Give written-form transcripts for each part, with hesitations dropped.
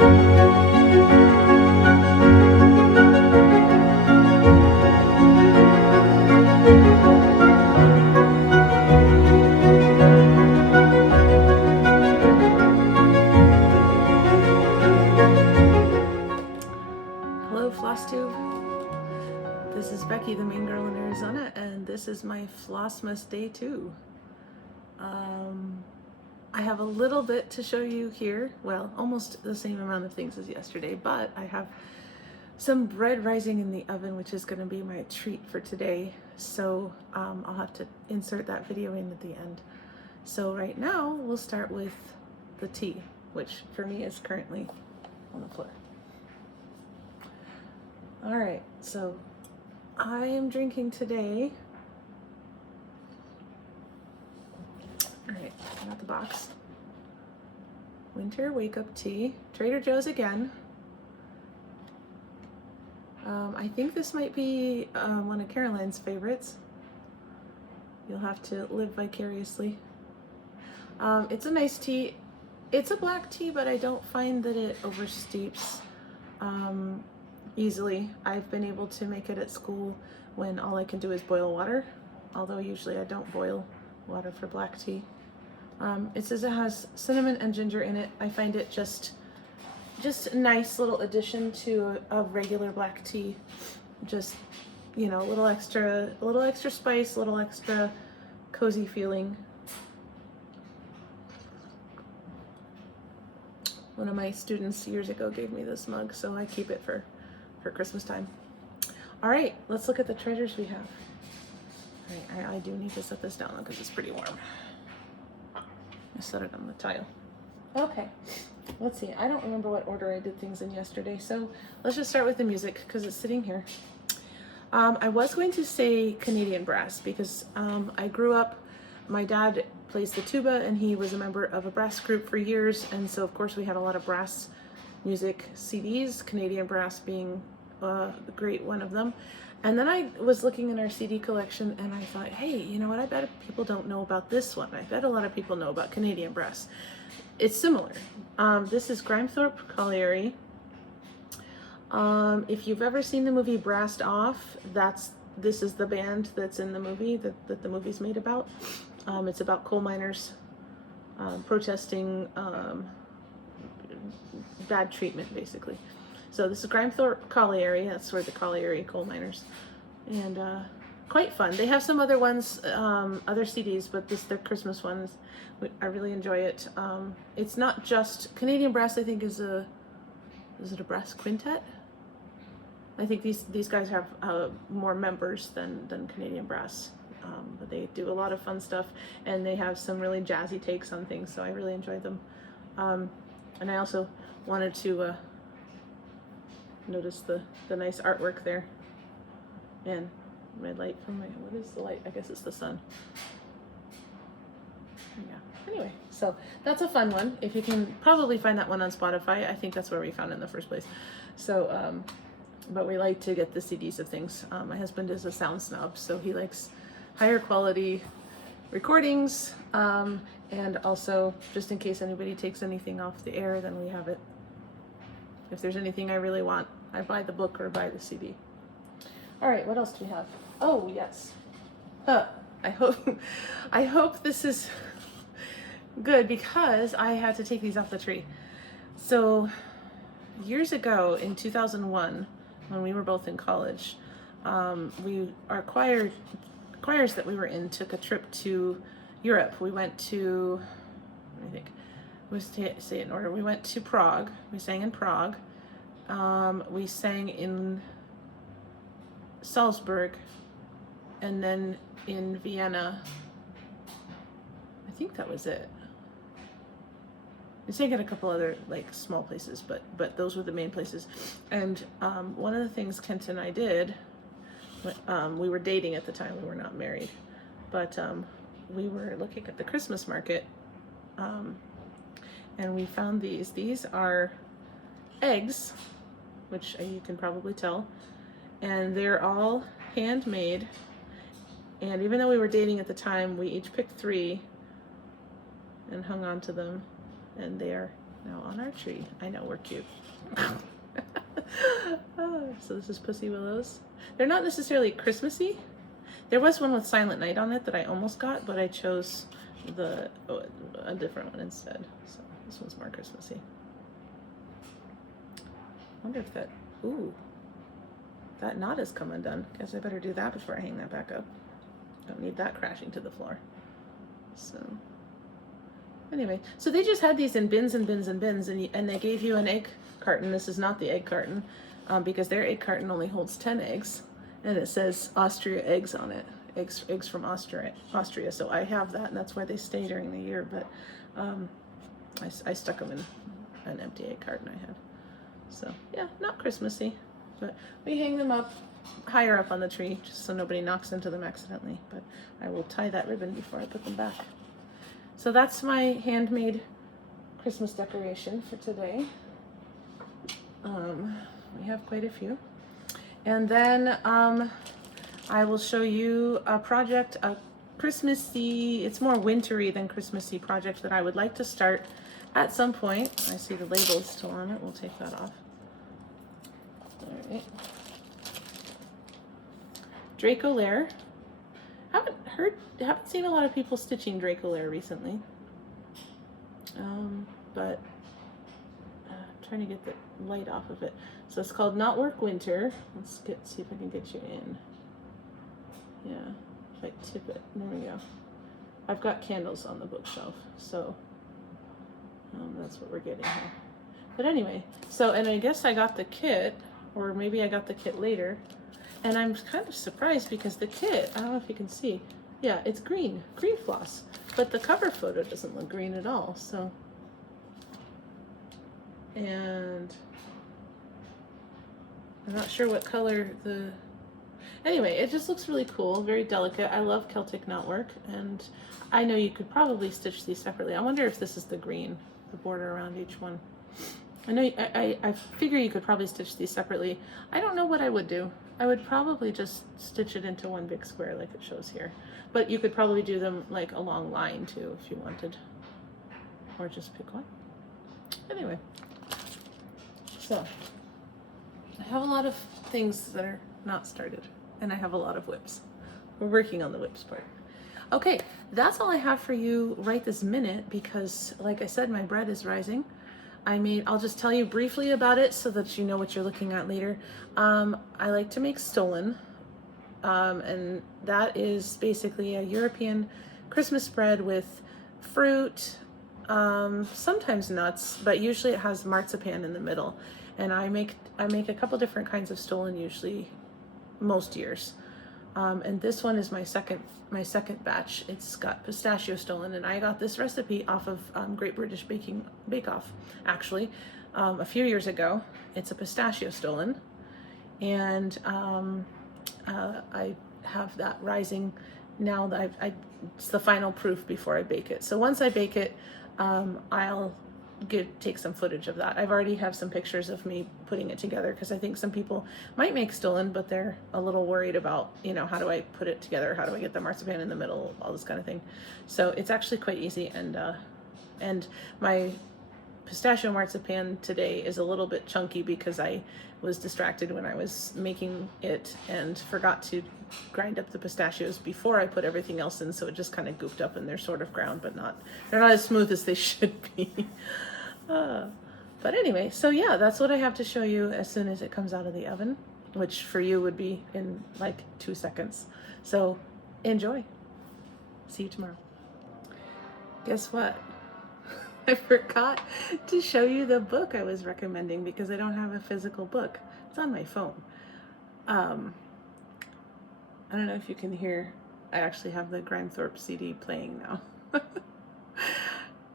Hello, FlossTube. This is Becky, the main girl in Arizona, and this is my Flossmas day 2. I have a little bit to show you here. Well, almost the same amount of things as yesterday, but I have some bread rising in the oven, which is going to be my treat for today. So I'll have to insert that video in at the end. So right now, we'll start with the tea, which for me is currently on the floor. All right, so I am drinking today. All right, I got the box. Winter Wake Up Tea, Trader Joe's again. I think this might be one of Caroline's favorites. You'll have to live vicariously. It's a nice tea. It's a black tea, but I don't find that it oversteeps easily. I've been able to make it at school when all I can do is boil water, although usually I don't boil water for black tea. It says it has cinnamon and ginger in it. I find it just a nice little addition to a regular black tea. Just, you know, a little extra spice, a little extra cozy feeling. One of my students years ago gave me this mug, so I keep it for Christmas time. All right, let's look at the treasures we have. All right, I do need to set this down because it's pretty warm. I set it on the tile. Okay, let's see. I don't remember what order I did things in yesterday, so let's just start with the music because it's sitting here. I was going to say Canadian brass because I grew up, my dad plays the tuba and he was a member of a brass group for years, and so of course we had a lot of brass music CDs, Canadian brass being a great one of them. And then I was looking in our CD collection and I thought, hey, you know what, I bet people don't know about this one. I bet a lot of people know about Canadian brass. It's similar. This is Grimethorpe Colliery. If you've ever seen the movie Brassed Off, this is the band that's in the movie that the movie's made about. It's about coal miners protesting bad treatment, basically. So this is Grimethorpe Colliery. That's where the colliery coal miners, and quite fun. They have some other ones, other CDs, but they're Christmas ones. I really enjoy it. It's not just Canadian brass. I think is it a brass quintet? I think these guys have more members than Canadian brass, but they do a lot of fun stuff, and they have some really jazzy takes on things. So I really enjoyed them, and I also wanted to notice the nice artwork there, and red light from what is the light? I guess it's the sun. Yeah, anyway, so that's a fun one. If you can probably find that one on Spotify, I think that's where we found it in the first place. So but we like to get the CDs of things. My husband is a sound snob, so he likes higher quality recordings, and also just in case anybody takes anything off the air, then we have it. If there's anything I really want, I buy the book or buy the CD. All right, what else do we have? Oh, yes. I hope this is good because I had to take these off the tree. So years ago in 2001, when we were both in college, our choirs that we were in took a trip to Europe. We went to, let me think, let's say it in order. We went to Prague. We sang in Prague. We sang in Salzburg, and then in Vienna. I think that was it. We sang at a couple other like small places, but those were the main places. And one of the things Kent and I did, we were dating at the time. We were not married, but we were looking at the Christmas market, and we found these. These are eggs, which you can probably tell, and they're all handmade. And even though we were dating at the time, we each picked 3 and hung on to them, and they are now on our tree. I know, we're cute. Oh, so this is Pussy Willows. They're not necessarily Christmassy. There was one with Silent Night on it that I almost got, but I chose a different one instead. So this one's more Christmassy. I wonder if that, ooh, that knot has come undone. Guess I better do that before I hang that back up. Don't need that crashing to the floor. So anyway, so they just had these in bins and bins and bins, and they gave you an egg carton. This is not the egg carton, because their egg carton only holds 10 eggs, and it says Austria eggs on it. Eggs from Austria. So I have that, and that's why they stay during the year. But I stuck them in an empty egg carton I had. So yeah, not Christmassy, but we hang them up higher up on the tree just so nobody knocks into them accidentally. But I will tie that ribbon before I put them back. So that's my handmade Christmas decoration for today. We have quite a few. And then I will show you a project, a Christmassy, it's more wintry than Christmassy project that I would like to start at some point. I see the label is still on it. We'll take that off. All right. Dracolaire. Haven't seen a lot of people stitching Dracolaire recently. But I'm trying to get the light off of it. So it's called Not Work Winter. Let's see if I can get you in. Yeah, if I tip it, there we go. I've got candles on the bookshelf, so that's what we're getting here. But anyway, so, and I guess I got the kit, or maybe I got the kit later, and I'm kind of surprised because the kit, I don't know if you can see, yeah, it's green floss, but the cover photo doesn't look green at all, so, and I'm not sure what color anyway, it just looks really cool, very delicate. I love Celtic knotwork, and I know you could probably stitch these separately. I wonder if this is the green, the border around each one. I know, I figure you could probably stitch these separately. I don't know what I would do. I would probably just stitch it into one big square like it shows here. But you could probably do them like a long line too if you wanted. Or just pick one. Anyway, so I have a lot of things that are not started, and I have a lot of whips. We're working on the whips part. Okay, that's all I have for you right this minute because, like I said, my bread is rising. I'll just tell you briefly about it so that you know what you're looking at later. I like to make stollen, and that is basically a European Christmas bread with fruit, sometimes nuts, but usually it has marzipan in the middle. And I make a couple different kinds of stollen usually, most years. And this one is my second batch. It's got pistachio stollen, and I got this recipe off of Great British Bake Off, actually, a few years ago. It's a pistachio stollen, and I have that rising now that it's the final proof before I bake it. So once I bake it, I'll take some footage of that. I've already have some pictures of me putting it together because I think some people might make stollen, but they're a little worried about, how do I put it together? How do I get the marzipan in the middle? All this kind of thing. So it's actually quite easy, and my pistachio marzipan today is a little bit chunky because I was distracted when I was making it and forgot to grind up the pistachios before I put everything else in, so it just kind of gooped up and they're sort of ground, but they're not as smooth as they should be. But anyway, so yeah, that's what I have to show you as soon as it comes out of the oven, which for you would be in like 2 seconds. So enjoy. See you tomorrow. Guess what? I forgot to show you the book I was recommending because I don't have a physical book. It's on my phone. I don't know if you can hear, I actually have the Grimethorpe CD playing now.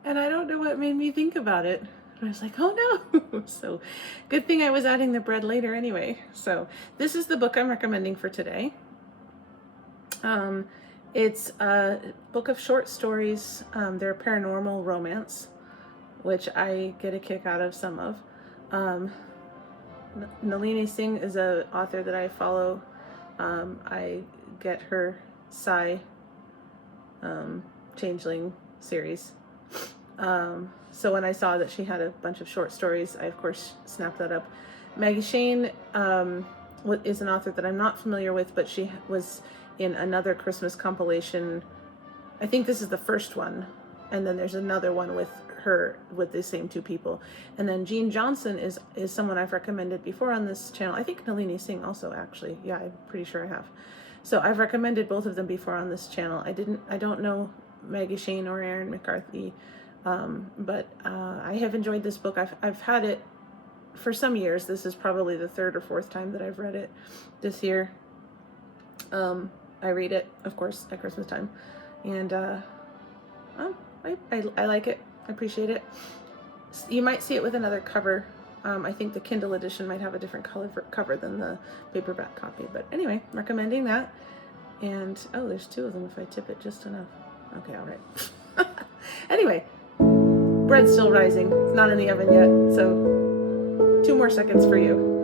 And I don't know what made me think about it. I was like, oh no. So good thing I was adding the bread later anyway. So this is the book I'm recommending for today. It's a book of short stories. They're paranormal romance, which I get a kick out of some of. Nalini Singh is an author that I follow. I get her Changeling series. So when I saw that she had a bunch of short stories, I of course snapped that up. Maggie Shane is an author that I'm not familiar with, but she was in another Christmas compilation. I think this is the first one, and then there's another one with her, with the same two people. And then Jean Johnson is someone I've recommended before on this channel. I think Nalini Singh also, actually. Yeah, I'm pretty sure I have. So I've recommended both of them before on this channel. I don't know Maggie Shane or Erin McCarthy, but I have enjoyed this book. I've had it for some years. This is probably the third or fourth time that I've read it this year. I read it, of course, at Christmas time, and I like it. I appreciate it. You might see it with another cover. I think the Kindle edition might have a different cover than the paperback copy. But anyway, recommending that. And, oh, there's two of them if I tip it just enough. Okay, all right. Anyway, bread's still rising. It's not in the oven yet, so 2 more seconds for you.